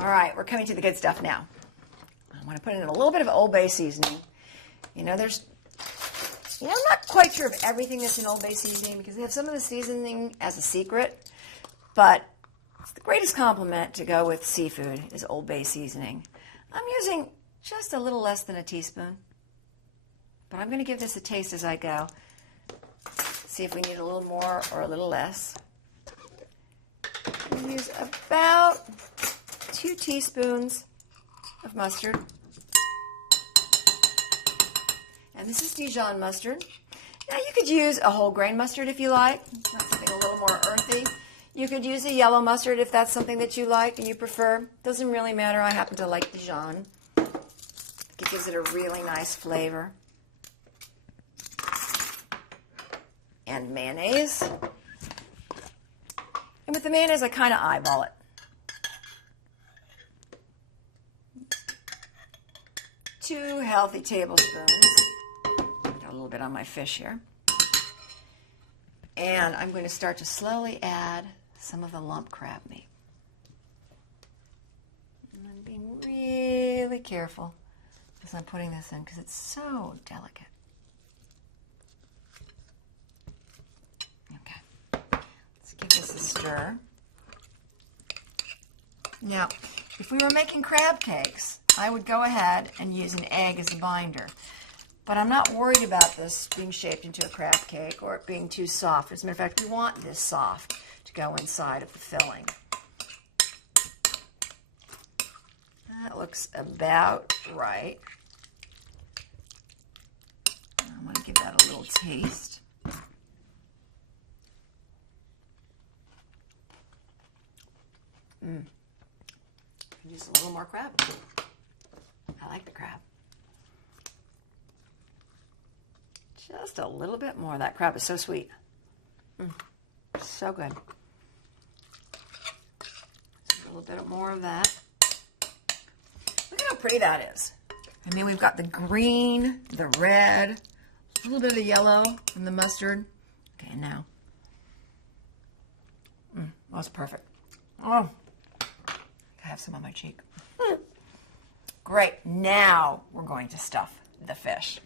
All right, we're coming to the good stuff now. I want to put in a little bit of Old Bay seasoning. I'm not quite sure of everything that's in Old Bay seasoning because they have some of the seasoning as a secret, but it's the greatest compliment to go with seafood is Old Bay seasoning. I'm using just a little less than a teaspoon, but I'm going to give this a taste as I go. See if we need a little more or a little less. I'm going to use about 2 teaspoons of mustard. And this is Dijon mustard. Now you could use a whole grain mustard if you like. That's something a little more earthy. You could use a yellow mustard if that's something that you like and you prefer. Doesn't really matter. I happen to like Dijon. It gives it a really nice flavor. And mayonnaise. And with the mayonnaise, I kind of eyeball it. 2 healthy tablespoons. Got a little bit on my fish here. And I'm going to start to slowly add some of the lump crab meat. And I'm being really careful as I'm putting this in because it's so delicate. Okay, let's give this a stir. Now, if we were making crab cakes, I would go ahead and use an egg as a binder. But I'm not worried about this being shaped into a crab cake or it being too soft. As a matter of fact, we want this soft to go inside of the filling. That looks about right. I'm going to give that a little taste. Use a little more crab. I like the crab. Just a little bit more. That crab is so sweet. So good. Just a little bit more of that. Look at how pretty that is. I mean, we've got the green, the red, a little bit of the yellow and the mustard. Okay, now. That's perfect. Oh, I have some on my cheek. Great. Now we're going to stuff the fish.